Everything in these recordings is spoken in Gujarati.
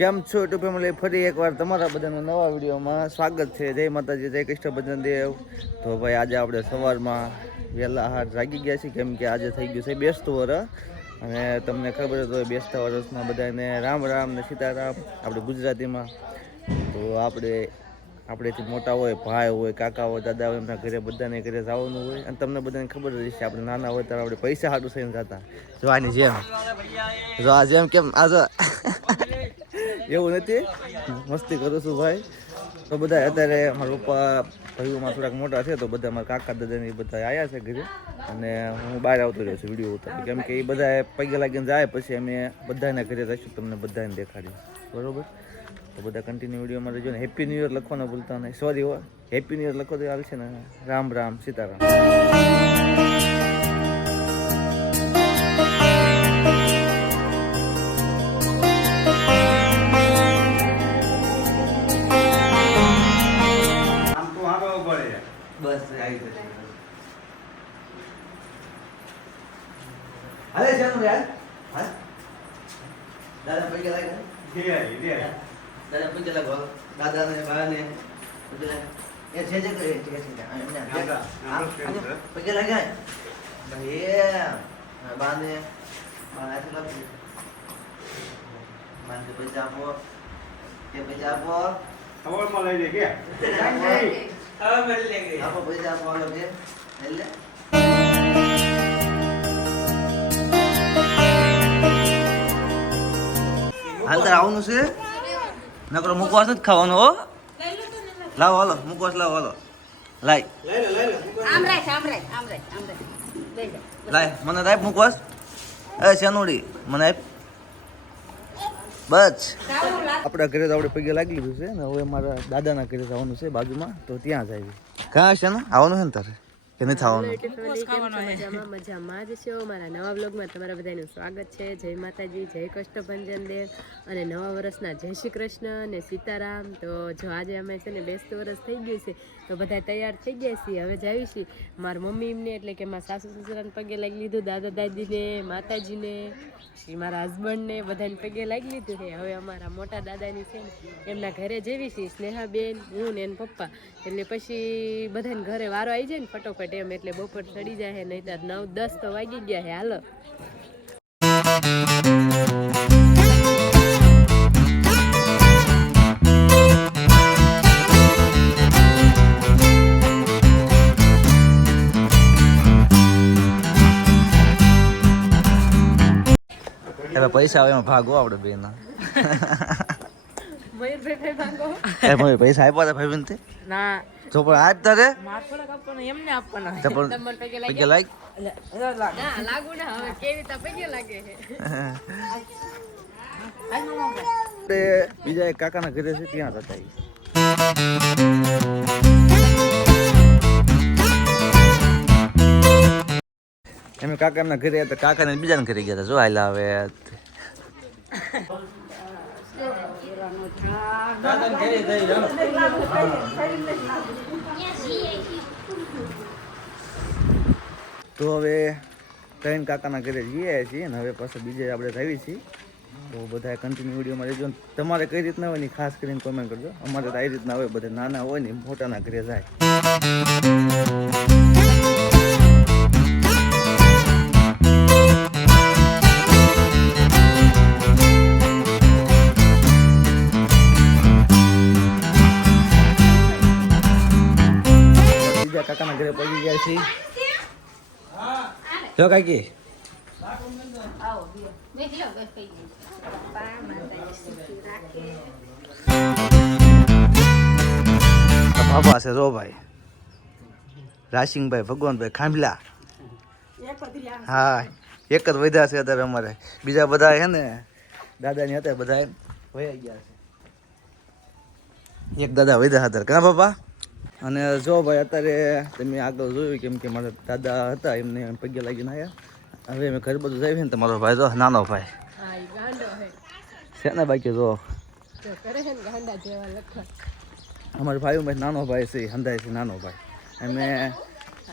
કેમ છો યુટ્યુબ ફેમિલી? ફરી એકવાર તમારા બધાના નવા વિડીયોમાં સ્વાગત છે. જય માતાજી, જય કૃષ્ણ ભજન દેવ. તો ભાઈ આજે આપણે સવારમાં વહેલા હાથ જાગી ગયા છીએ, કેમ કે આજે થઈ ગયું છે બેસતું વરસ. અને તમને ખબર જ હોય બેસતા વરસમાં બધાને રામ રામ ને સીતારામ આપણે ગુજરાતીમાં. તો આપણેથી મોટા હોય, ભાઈ હોય, કાકા હોય, દાદા હોય, એમના ઘરે બધાને ઘરે જવાનું હોય. અને તમને બધાને ખબર જ છે આપણે નાના હોય ત્યારે આપણે પૈસા હાટું થઈને જતા. જો આની જેમ જો આ જેમ કેમ આ એવું નથી, મસ્તી કરું છું ભાઈ. તો બધા અત્યારે મારા પપ્પા ભાઈઓમાં થોડાક મોટા છે, તો બધા મારા કાકા દાદાને બધા આવ્યા છે ઘરે. અને હું બહાર આવતો રહ્યો છું વિડીયો ઉતારી, કેમ કે એ બધા પગે લાગીને જાય પછી અમે બધાના ઘરે જઈશું, તમને બધાને દેખાડ્યું બરોબર. તો બધા કન્ટિન્યુ વિડીયોમાં રહેજો ને. હેપી ન્યૂ યર લખવાનું ભૂલતા નહીં. સોરી હો, હેપી ન્યૂ યર લખો તો હાલ છે ને. રામ રામ સીતારામ. બસ આવી જશે. અરે ચાલો યાર, હા દાદા પૈકે લાગે દાદા પૈકે લાગો દાદાને બાને એ છે જે કરે છે પૈકે લાગે ભાઈ એ બાને આથી લાગો બાને પૈસા આપો કે પૈસા આપો ખબર માં લઈ લે કે હવે મળી લેગે આપો પૈસા આપો આલો કે એટલે હાલ તાર આવવાનું છે નકરો મુકવાસ જ ખાવાનો હો. લાવો હાલો મુકવાસ લાવો હાલો લાય લાય મને આપ મુકવાસ. એ શેનુડી મને આપ બસ. આપણા ઘરે તો આપણે પગે લાગી લીધું છે ને. હવે મારા દાદાના ઘરે જવાનું છે બાજુમાં, તો ત્યાં જ આવી. ક્યાં છે ને આવવાનું છે ને તારે કે નથી આવવાનું? મજામાં જ છો. મારા નવા બ્લોગમાં તમારા બધાનું સ્વાગત છે. જય માતાજી, જય કષ્ટભંજન દેવ અને નવા વર્ષના જય શ્રી કૃષ્ણ અને સીતારામ. તો જો આજે અમે છે ને બેસતું વર્ષ થઈ ગયું છે, તો બધા તૈયાર થઈ ગયા છીએ. હવે જાવી છીએ મારા મમ્મી એમને, એટલે કે મારા સાસુ સસરાને પગે લાગી લીધું, દાદા દાદીને, માતાજીને, મારા હસબન્ડને બધાને પગે લાગી લીધું છે. હવે અમારા મોટા દાદાની છે ને એમના ઘરે જેવી છીએ, સ્નેહાબેન, હું ને એન પપ્પા. એટલે પછી બધાને ઘરે વારો આવી જાય ને ફટોફટ એમ, એટલે બપોર ચડી જાય, નહીં તો 9-10 તો વાગી ગયા છે. હાલો હવે પૈસા આવે એમાં ભાગો આપણે બે ના. મયુરભાઈ ભાગો એ મને પૈસા આપ્યા હતા ભાઈ બનતે ના તો પણ આજ તારે માર થોડાક આપવાના એમને આપવાના તો પણ પગે લાગ ના લાગુ ના. હવે કેવી રીતે પગે લાગે છે. બીજા એક કાકાના ઘરે છે ત્યાં હતા. એમ કાકા એમના ઘરે હતા, કાકાને બીજાને ઘરે ગયા હતા. જો હાલા હવે તો હવે ત્રણ કાકાના ઘરે જઈએ છીએ ને હવે પાછા બીજે આપણે આવી છીએ. તો બધા કન્ટિન્યુ વિડીયોમાં રહેજો. તમારે કઈ રીતના હોય ને ખાસ કરીને કોમેન્ટ કરજો. અમારે તો આ રીતના હોય, બધા નાના હોય ને મોટાના ઘરે જાય. બીજા કાકાના ઘરે પહોંચી ગયા છીએ. જો કાકી બાપા છે રો ભાઈ રાશિંગભાઈ ભગવાનભાઈ ખાંભલા. હા એક જ વધ્યા છે અત્યારે અમારે. બીજા બધા છે ને દાદાની હતા બધા વયા ગયા છે. એક દાદા વધ્યા હતા કા બાપા. અને જો ભાઈ અત્યારે તમે આગળ જોયું, કેમ કે મારા દાદા હતા એમને પગે લાગીને આવ્યા. હવે અમે ઘર બધું જઈએ ને તમારો ભાઈ જો નાનો ભાઈ છે ને બાકી જો અમારા ભાઈઓમાં નાનો ભાઈ છે, હંધાય છે નાનો ભાઈ. અમે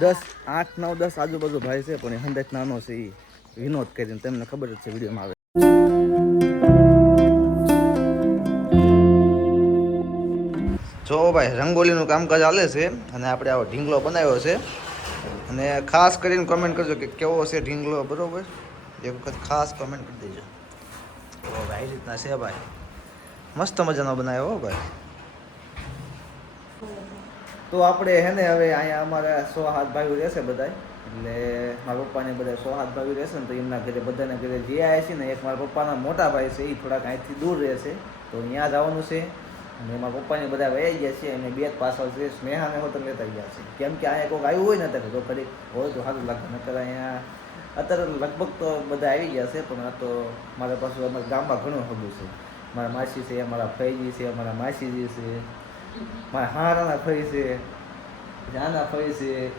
10, 8, 9, 10 આજુબાજુ ભાઈ છે, પણ એ હંધાય નાનો છે. એ વિનોદ કરીને તમને ખબર જ છે વિડીયોમાં આવે. જો ભાઈ રંગોલીનું કામકાજ ચાલે છે અને આપણે આવો ઢીંગલો બનાવ્યો છે અને ખાસ કરીને કમેન્ટ કરજો કે કેવો છે ઢીંગલો, બરોબર? એક વખત ખાસ કમેન્ટ કરી દેજો. તો ભાઈ રીતના છે ભાઈ, મસ્ત મજાનો બનાવ્યો હો ભાઈ. તો આપણે હે ને હવે અહીંયા અમારા 100 ભાઈઓ રહેશે બધા, એટલે મારા પપ્પાને બધા 100 ભાઈઓ રહેશે ને તો એમના ઘરે બધાના ઘરે જે આવ્યા છે ને, એક મારા પપ્પાના મોટા ભાઈ છે એ થોડાક અહીંથી દૂર રહેશે તો ત્યાં જવાનું છે. અને મારા પપ્પાને બધા વહી ગયા છે અને બે જ પાછળ છે સ્નેહાને હોટલ લેતા ગયા છે, કેમ કે અહીંયા કોઈક આવ્યું હોય ને અત્યારે તો ઘડીક હોય તો સારું લાગે. નકર અહીંયા અત્યારે લગભગ તો બધા આવી ગયા છે, પણ આ તો મારા પાછું અમારા ગામમાં ઘણું હગું છે. મારા માસી છે, મારા ફઈજી છે, મારા માસીજી છે, મારા હારાના ફઈ છે, પછી આના ફઈ છે,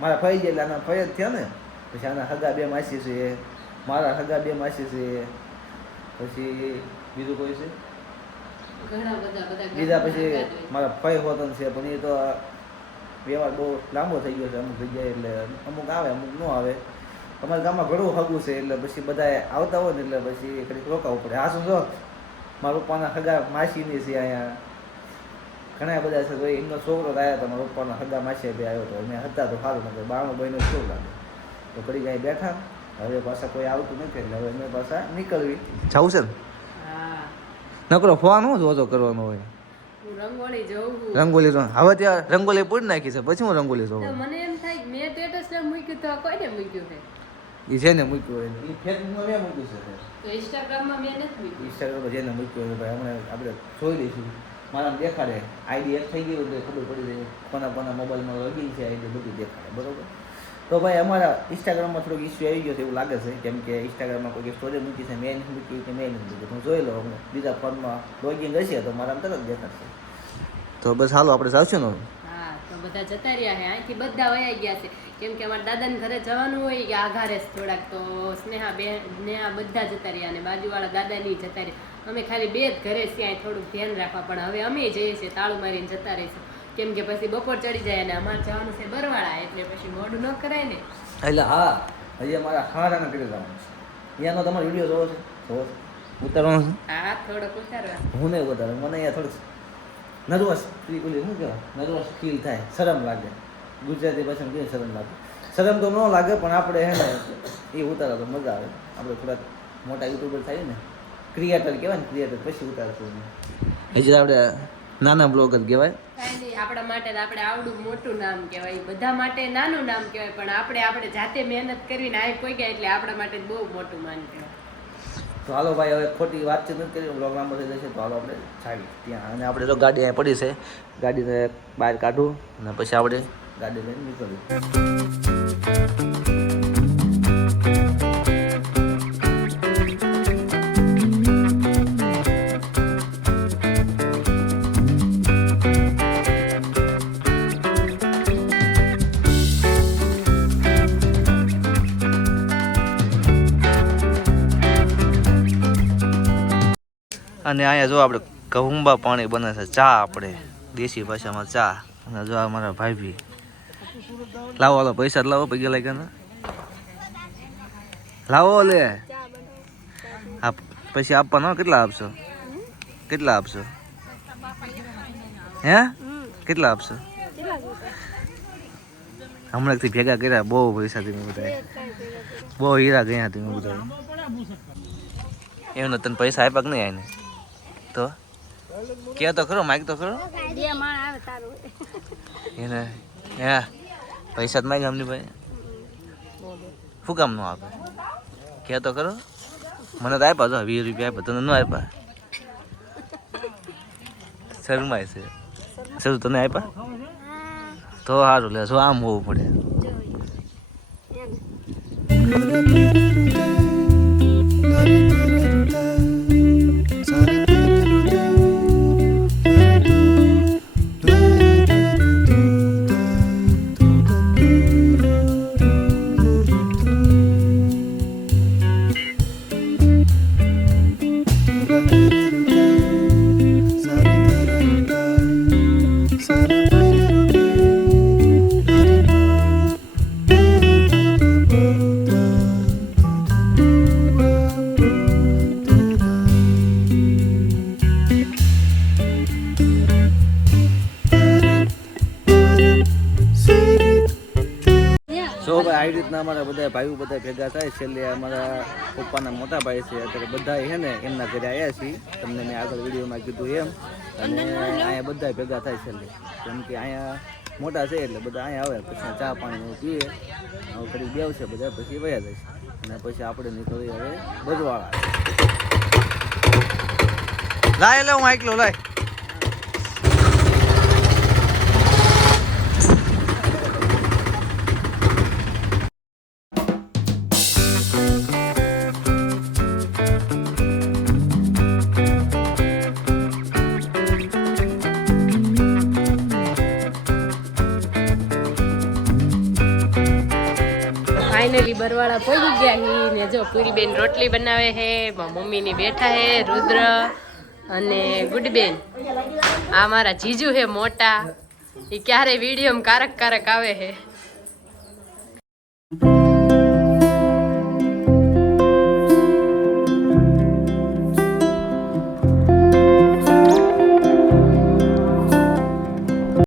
મારા ફઈજી એટલે આના ફઈ જ થયા ને, પછી આના હગા 2 માસી છે, મારા હગા 2 માસી છે, પછી બીજું કોઈ છે બીજા, પછી મારા ફઈ હોતન છે, પણ એ તો વ્યવહાર બહુ લાંબો થઈ ગયો છે અમુક જગ્યાએ, એટલે અમુક આવે અમુક ન આવે. અમારા ગામમાં ઘણું હગું છે એટલે પછી બધા આવતા હોય ને એટલે પછી કંઈક રોકાવું પડે. હા સમજો મારા પપ્પાના હગા માસીની છે અહીંયા ઘણા બધા છે, તો એમનો છોકરો આવ્યા હતા, મારા પપ્પાના હગા માસી બે આવ્યો હતો, અમે હતા તો સારું નકર બારનો બહેનો કેવું લાગે. તો ઘડી કાંઈ બેઠા, હવે પાછા કોઈ આવતું નથી એટલે હવે અમે પાછા નીકળવી જવું છે ને. નકરો ફોન હું જોતો કરવાનો હોય, રંગોળી જોઉં. રંગોલી હવે ત્યાં રંગોલી પૂરી નાખી છે, પછી હું રંગોલી જોઉં. મને એમ થાય મેં સ્ટેટસ ને મૂક્યું તો કોઈને મૂક્યું છે? એ છે ને મૂક્યું હોય, એ ફેસબુકમાં મેં મૂક્યું છે, તો ઇન્સ્ટાગ્રામમાં મેં નથી મૂક્યું. ઇન્સ્ટાગ્રામમાં જેને મૂક્યું હોય ભાઈ હમણાં આપણે જોઈ લઈશું. મારા દેખાડે આઈડી એક થઈ ગઈ એટલે ખબર પડી જાય કોના મોબાઈલમાં લોગિન છે, આઈડી બધું દેખાડે, બરોબર? તો ભાઈ અમારા ઇન્સ્ટાગ્રામમાં થોડોક ઇસ્યુ આવી ગયો છે એવું લાગે છે, કેમ કે ઇન્સ્ટાગ્રામમાં કોઈ સ્ટોરી મૂકી છે, મેં નથી મૂકી કે મેં નથી મૂકી. હું જોઈ લો હમણાં બીજા ફોનમાં લોગિન હશે તો મારા તરત દેખાડશે. તો બસ હાલો આપણે જાવશું ને. હા, તો બધા જતા રહ્યા છે અહીંથી, બધા વયા ગયા છે, કેમ કે અમારા દાદાને ઘરે જવાનું હોય કે આઘારે થોડાક, તો સ્નેહા બેન ને આ બધા જતા રહ્યા અને બાજુવાળા દાદાની જતા રહ્યા. અમે ખાલી 2 જ ઘરે છીએ, અહીં થોડુંક ધ્યાન રાખવા, પણ હવે અમે જઈએ છીએ તાળું મારીને જતા રહીશું, કેમ કે પછી બપોર ચડી જાય અને અમારે જવાનું છે બરવાળા, એટલે પછી મોડું ન કરાય ને. એટલે હા, હજી અમારા હારાના ઘરે જવાનું છે. અહીંયાનો તમારો વિડીયો જોવો છે? જોવો છે? ઉતારવાનો છે? હા, થોડોક ઉતારવા. હું નહીં ઉતારું, મને અહીંયા થોડુંક નર્વસ ફીલ, શું કહેવાય, નર્વસ ફીલ થાય, શરમ લાગે. ગુજરાતી ભાષામાં કેવી શરમ લાગે? શરમ તો ન લાગે પણ આપણે હે ને એ ઉતારો તો મજા આવે. આપણે થોડાક મોટા યુટ્યુબર થાય ને, ક્રિએટર કહેવાય ને, ક્રિએટર પછી ઉતારશું. હજી આપણે નાના બ્લોગર કહેવાય. કાંઈ નહીં, આપણા માટે તો આપણે આવડું મોટું નામ કહેવાય, બધા માટે નાનું નામ કહેવાય, પણ આપણે જાતે મહેનત કરીને આ કોઈ ગયા એટલે આપણા માટે બહુ મોટું માન કહેવાય. તો હાલો ભાઈ, હવે ખોટી વાતચીત નથી કરી, બ્લોગ લાંબો થઈ જશે, તો હાલો આપણે ચાલી ત્યાં. અને આપણે તો ગાડી અહીંયા પડી છે, ગાડીને બહાર કાઢું અને પછી આપણે ગાડી લઈને નીકળ્યું. અને અહીંયા જો આપણે કહુંબા પાણી બને છે, ચા, આપણે દેશી ભાષામાં ચા. અને જો આ મારા ભાઈ લાવો, હાલો પૈસા લાવો, પૈસા લાગ્યા લાવો લે. હા પછી આપવાનો, કેટલા આપશો? કેટલા આપશો? હે કેટલા આપશો? હમણાંથી ભેગા કર્યા, બહુ પૈસા તમે બધા, બહુ હીરા ગયા તમે બધા. એવું તને પૈસા આપ્યા કે નહીં આવીને? તો કે તો ખરો, માગ તો ખરો એને. હે પૈસા જ માગ અમની ભાઈ, શું કામ ન આપે? કે તો ખરો, મને તો આપ્યા તો 20 રૂપિયા આપ્યા, તને ન આપ્યા? શરમાય છે સર, તને આપ્યા તો સારું. લે શું આમ હોવું પડે. રીતના અમારા બધા ભાઈઓ બધા ભેગા થાય છેલ્લે અમારા પપ્પાના મોટા ભાઈ છે અત્યારે બધા છે ને એમના ઘરે આવ્યા છીએ તમને મેં આગળ વિડીયોમાં કીધું એમ અને અહીંયા બધા ભેગા થાય છેલ્લે કેમ કે અહીંયા મોટા છે એટલે બધા અહીંયા આવે પછી ચા પાણી પીએ હવે ઘડી બેવશે બધા પછી વયા જશે અને પછી આપણે નીકળીએ હવે બરવાળા લાય લે હું એકલો લાય ફાઇનલી બરવાળા પહોંચી ગયા હી ને જો પૂરી બેન રોટલી બનાવે છે મમ્મીની બેઠા હે રુદ્ર અને ગુડબેન આ મારા જીજુ હે મોટા એ ક્યારે વિડીયોમાં કારક આવે હે